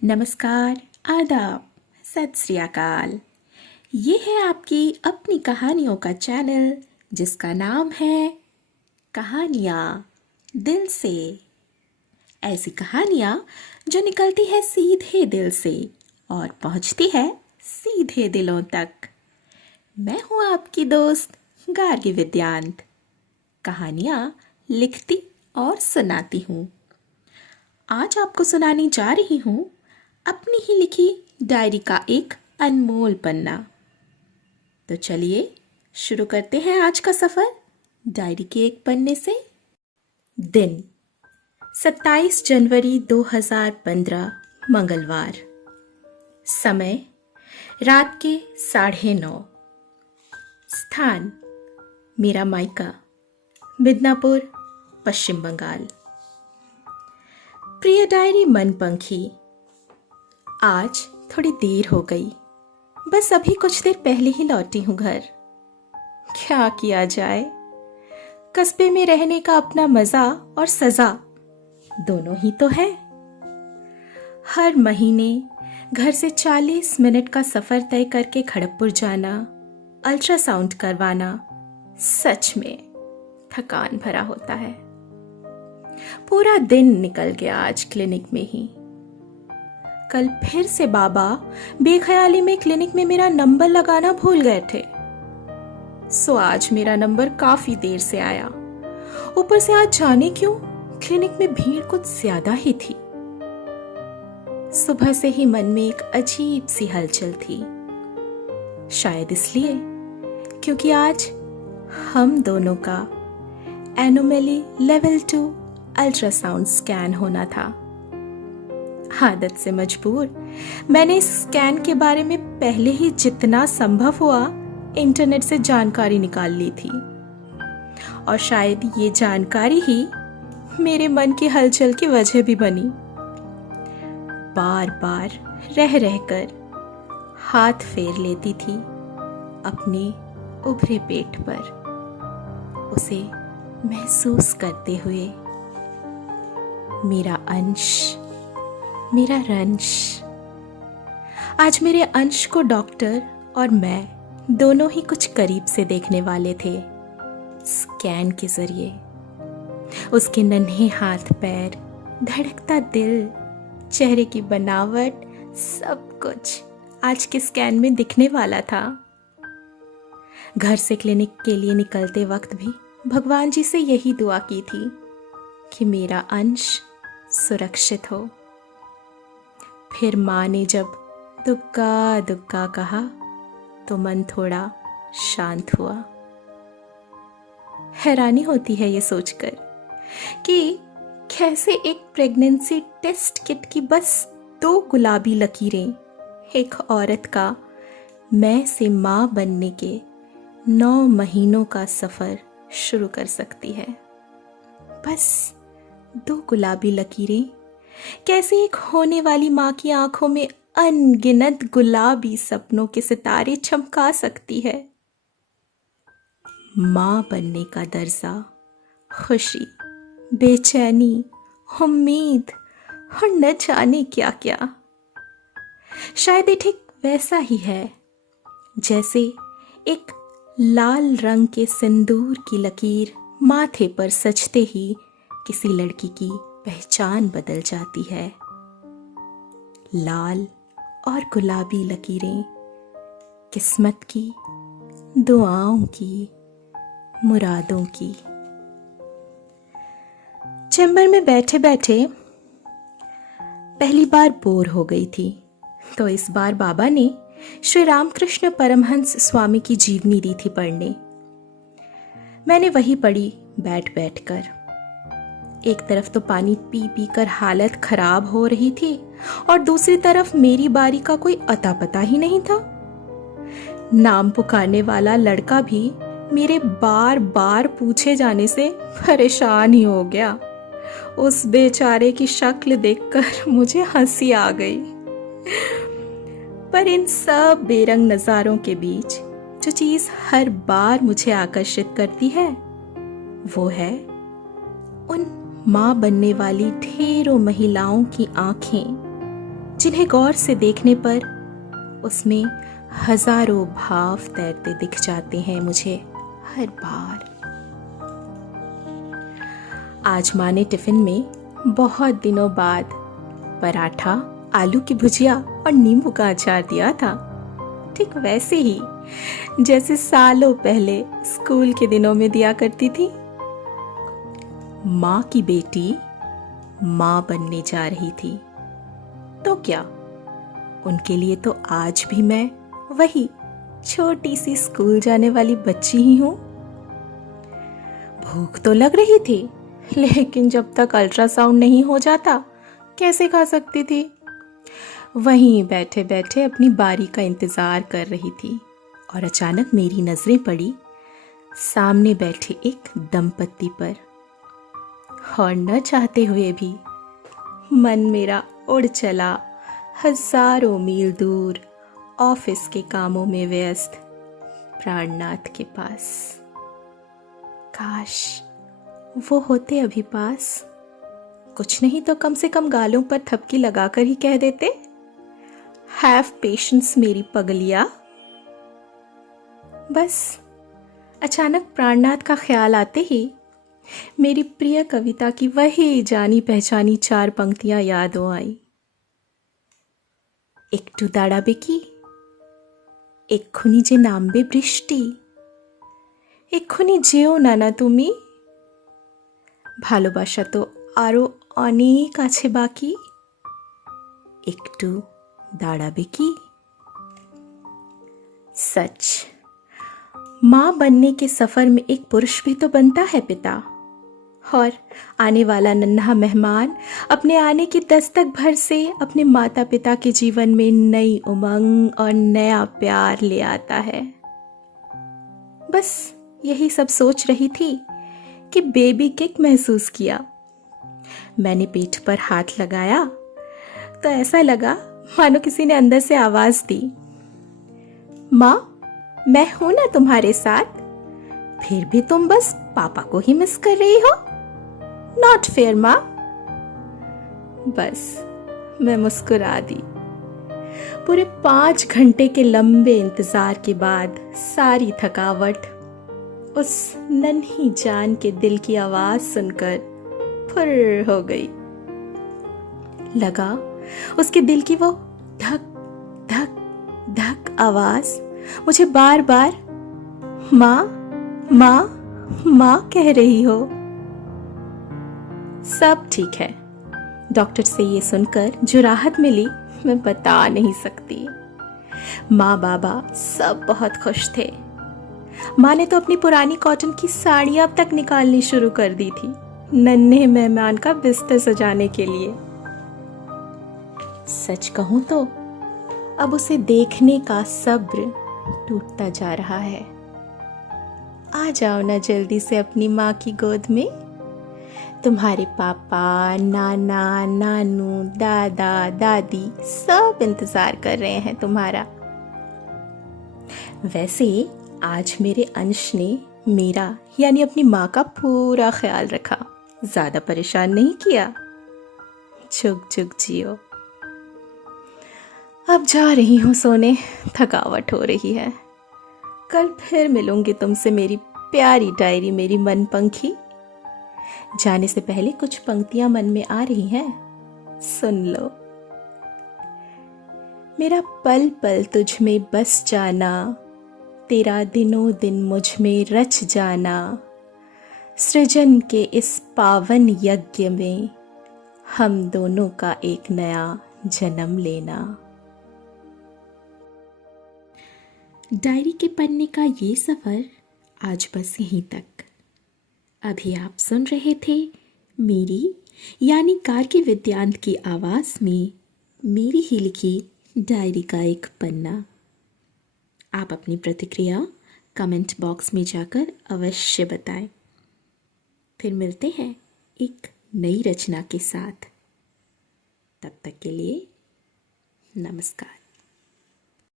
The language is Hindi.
नमस्कार, आदाब, सत श्री अकाल। ये है आपकी अपनी कहानियों का चैनल जिसका नाम है कहानियाँ दिल से। ऐसी कहानियाँ जो निकलती है सीधे दिल से और पहुँचती है सीधे दिलों तक। मैं हूँ आपकी दोस्त गार्गी विद्यांत। कहानियाँ लिखती और सुनाती हूँ। आज आपको सुनाने जा रही हूँ अपनी ही लिखी डायरी का एक अनमोल पन्ना। तो चलिए शुरू करते हैं आज का सफर डायरी के एक पन्ने से। दिन 27 जनवरी 2015 मंगलवार। समय रात के 9:30। स्थान मेरा मायका मिदनापुर, पश्चिम बंगाल। प्रिय डायरी मनपंखी, आज थोड़ी देर हो गई। बस अभी कुछ देर पहले ही लौटी हूं घर। क्या किया जाए, कस्बे में रहने का अपना मजा और सजा दोनों ही तो है। हर महीने घर से 40 मिनट का सफर तय करके खड़गपुर जाना, अल्ट्रासाउंड करवाना सच में थकान भरा होता है। पूरा दिन निकल गया आज क्लिनिक में ही। कल फिर से बाबा बेख्याली में क्लिनिक में मेरा नंबर लगाना भूल गए थे, सो आज मेरा नंबर काफी देर से आया। ऊपर से आज जाने क्यों क्लिनिक में भीड़ कुछ ज्यादा ही थी। सुबह से ही मन में एक अजीब सी हलचल थी, शायद इसलिए क्योंकि आज हम दोनों का एनोमली लेवल 2 अल्ट्रासाउंड स्कैन होना था। आदत से मजबूर मैंने इस स्कैन के बारे में पहले ही जितना संभव हुआ इंटरनेट से जानकारी निकाल ली थी, और शायद ये जानकारी ही मेरे मन की हलचल की वजह भी बनी। बार बार रह रहकर हाथ फेर लेती थी अपने उभरे पेट पर, उसे महसूस करते हुए। मेरा अंश, मेरा रंश। आज मेरे अंश को डॉक्टर और मैं दोनों ही कुछ करीब से देखने वाले थे स्कैन के जरिए। उसके नन्हे हाथ पैर, धड़कता दिल, चेहरे की बनावट, सब कुछ आज के स्कैन में दिखने वाला था। घर से क्लिनिक के लिए निकलते वक्त भी भगवान जी से यही दुआ की थी कि मेरा अंश सुरक्षित हो। फिर माँ ने जब दुग्गा दुग्गा कहा तो मन थोड़ा शांत हुआ। हैरानी होती है ये सोचकर कि कैसे एक प्रेगनेंसी टेस्ट किट की बस 2 गुलाबी लकीरें एक औरत का मैं से माँ बनने के 9 महीनों का सफर शुरू कर सकती है। बस 2 गुलाबी लकीरें कैसे एक होने वाली माँ की आंखों में अनगिनत गुलाबी सपनों के सितारे चमका सकती है। माँ बनने का दर्जा, खुशी, बेचैनी, उम्मीद और न जाने क्या क्या। शायद ये ठीक वैसा ही है जैसे एक लाल रंग के सिंदूर की लकीर माथे पर सजते ही किसी लड़की की पहचान बदल जाती है। लाल और गुलाबी लकीरें किस्मत की, दुआओं की, मुरादों की। चैम्बर में बैठे बैठे पहली बार बोर हो गई थी, तो इस बार बाबा ने श्री रामकृष्ण परमहंस स्वामी की जीवनी दी थी पढ़ने। मैंने वही पढ़ी बैठ बैठ कर। एक तरफ तो पानी पी पी कर हालत खराब हो रही थी और दूसरी तरफ मेरी बारी का कोई अता पता ही नहीं था। नाम पुकारने वाला लड़का भी मेरे बार बार पूछे जाने से परेशान ही हो गया। उस बेचारे की शक्ल देखकर मुझे हंसी आ गई। पर इन सब बेरंग नजारों के बीच जो चीज हर बार मुझे आकर्षित करती है वो है उन माँ बनने वाली ढेरों महिलाओं की आंखें जिन्हें गौर से देखने पर उसमें हजारों भाव तैरते दिख जाते हैं मुझे हर बार। आज माँ ने टिफिन में बहुत दिनों बाद पराठा, आलू की भुजिया और नींबू का अचार दिया था। ठीक वैसे ही जैसे सालों पहले स्कूल के दिनों में दिया करती थी। माँ की बेटी माँ बनने जा रही थी, तो क्या उनके लिए तो आज भी मैं वही छोटी सी स्कूल जाने वाली बच्ची ही हूं। भूख तो लग रही थी, लेकिन जब तक अल्ट्रासाउंड नहीं हो जाता कैसे खा सकती थी। वहीं बैठे बैठे अपनी बारी का इंतजार कर रही थी और अचानक मेरी नजरें पड़ी सामने बैठे एक दंपत्ति पर, और न चाहते हुए भी मन मेरा उड़ चला हजारों मील दूर ऑफिस के कामों में व्यस्त प्राणनाथ के पास। काश वो होते अभी पास, कुछ नहीं तो कम से कम गालों पर थपकी लगाकर ही कह देते, हैव पेशेंस मेरी पगलिया। बस अचानक प्राणनाथ का ख्याल आते ही मेरी प्रिय कविता की वही जानी पहचानी 4 पंक्तियां यादों आई। एकटू दाड़ाबे की, एक्षुनी जे नामबे बृष्टि, एक्षुनी যেও না না তুমি, ভালোবাসা তো আরো অনেক আছে বাকি, একটু দাঁড়াবে কি। सच, माँ बनने के सफर में एक पुरुष भी तो बनता है पिता, और आने वाला नन्हा मेहमान अपने आने की दस्तक भर से अपने माता पिता के जीवन में नई उमंग और नया प्यार ले आता है। बस यही सब सोच रही थी कि बेबी किक महसूस किया। मैंने पीठ पर हाथ लगाया तो ऐसा लगा मानो किसी ने अंदर से आवाज दी, माँ मैं हूं ना तुम्हारे साथ, फिर भी तुम बस पापा को ही मिस कर रही हो। नॉट फेयर माँ। बस मैं मुस्कुरा दी। पूरे 5 घंटे के लंबे इंतजार के बाद सारी थकावट उस नन्ही जान के दिल की आवाज सुनकर फुर हो गई। लगा उसके दिल की वो धक धक धक आवाज मुझे बार बार माँ माँ माँ कह रही हो। सब ठीक है, डॉक्टर से ये सुनकर जो राहत मिली मैं बता नहीं सकती। माँ बाबा सब बहुत खुश थे। माँ ने तो अपनी पुरानी कॉटन की साड़ियां अब तक निकालनी शुरू कर दी थी नन्हे मेहमान का बिस्तर सजाने के लिए। सच कहूं तो अब उसे देखने का सब्र टूटता जा रहा है। आ जाओ ना जल्दी से अपनी माँ की गोद में। तुम्हारे पापा, नाना, नानू, दादा, दादी सब इंतजार कर रहे हैं तुम्हारा। वैसे आज मेरे अंश ने मेरा यानी अपनी माँ का पूरा ख्याल रखा, ज्यादा परेशान नहीं किया। चुग चुग जियो। अब जा रही हूँ सोने, थकावट हो रही है। कल फिर मिलूंगी तुमसे मेरी प्यारी डायरी मेरी मन पंखी। जाने से पहले कुछ पंक्तियां मन में आ रही हैं, सुन लो। मेरा पल पल तुझ में बस जाना, तेरा दिनों दिन मुझ में रच जाना, सृजन के इस पावन यज्ञ में हम दोनों का एक नया जन्म लेना। डायरी के पन्ने का ये सफ़र आज बस यहीं तक। अभी आप सुन रहे थे मेरी यानी कार्की विद्यांत की आवाज़ में मेरी ही लिखी डायरी का एक पन्ना। आप अपनी प्रतिक्रिया कमेंट बॉक्स में जाकर अवश्य बताएं। फिर मिलते हैं एक नई रचना के साथ। तब तक के लिए नमस्कार।